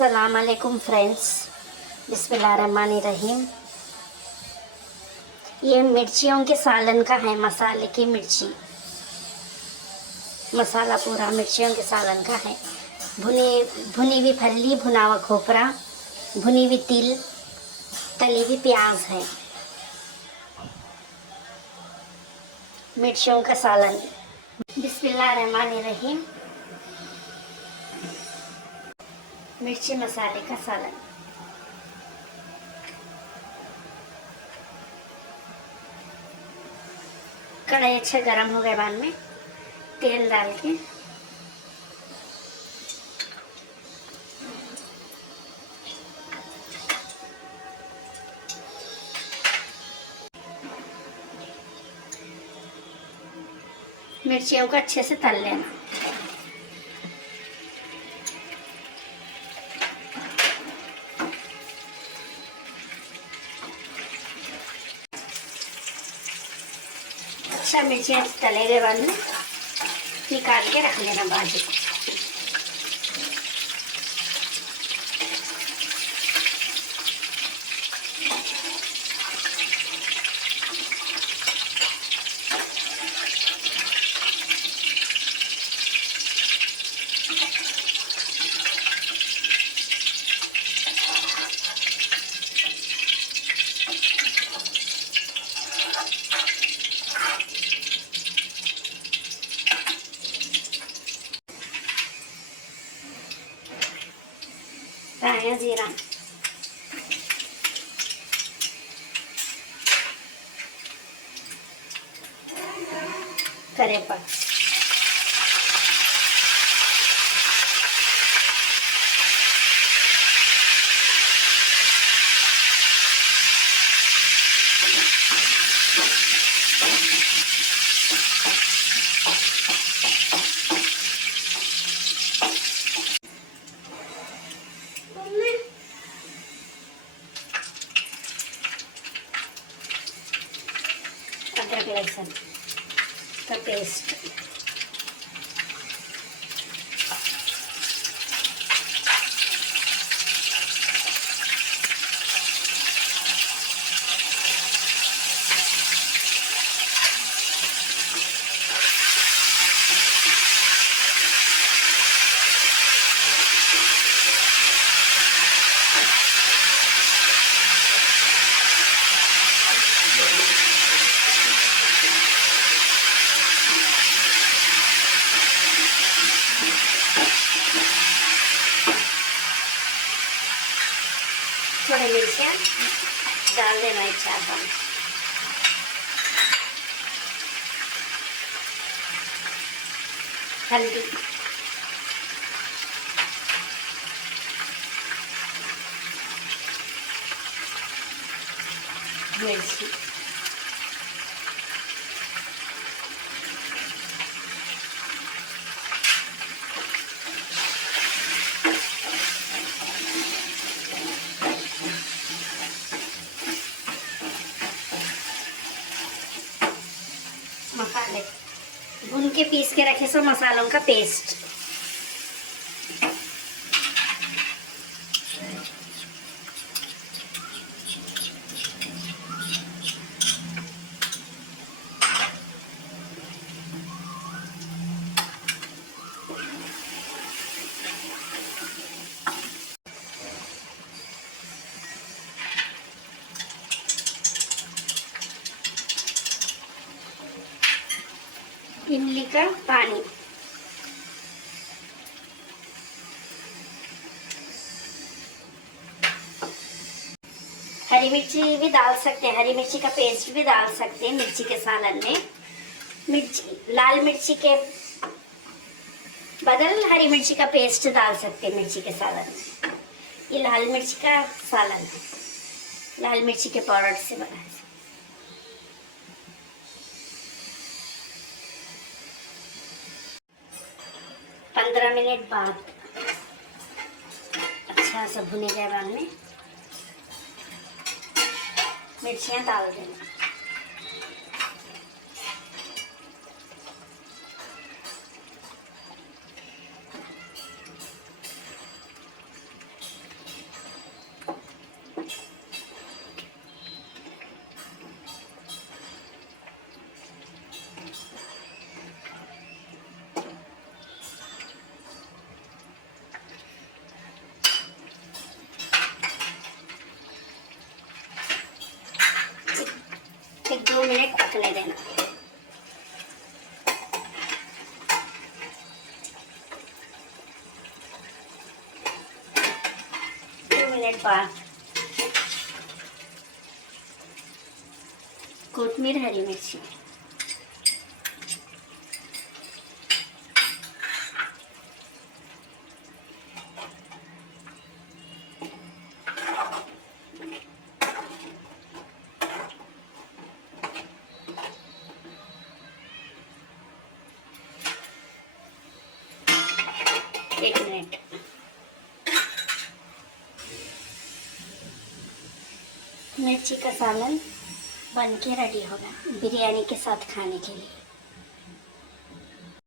अस्सलाम वालेकुम फ्रेंड्स, बिस्मिल्लाहिर्रहमानिर्रहीम। ये मिर्चियों के सालन का है, मसाले की मिर्ची, मसाला पूरा मिर्चियों के सालन का है। भुनी हुई फली, भुना हुआ खोपरा, भुनी हुई तिल, तली हुई प्याज है। मिर्चियों का सालन। बिस्मिल्लाहिर्रहमानिर्रहीम। मिर्ची मसाले का सालन। कढ़ाई अच्छा गरम हो गया, बाद में तेल डाल के मिर्चियों को अच्छे से तल लेना। अच्छा मिर्चियाँ तले के बाद में निकाल के रख लेना बाजू। जीरा, करेपत्ता, अदरक लहसुन का पेस्ट, थोड़ी मिर्चियाँ डाल देना, एक 4-5 हल्दी, मिर्ची, मसाले भून के पीस के रखे सो मसालों का पेस्ट, इमली का पानी, हरी मिर्ची भी डाल सकते हैं, हरी मिर्ची का पेस्ट भी डाल सकते हैं मिर्ची के सालन में। मिर्ची, लाल मिर्ची के बदल हरी मिर्ची का पेस्ट डाल सकते हैं मिर्ची के सालन में। ये लाल मिर्ची का सालन है, लाल मिर्ची के पाउडर से बना है। 15 मिनट बाद अच्छा सा भुने के बाद में मिर्चियाँ डाल देना। मिनट बाद कोतमीर, हरी मिर्ची, एक मिनट। मिर्ची का सालन बन के रेडी होगा बिरयानी के साथ खाने के लिए।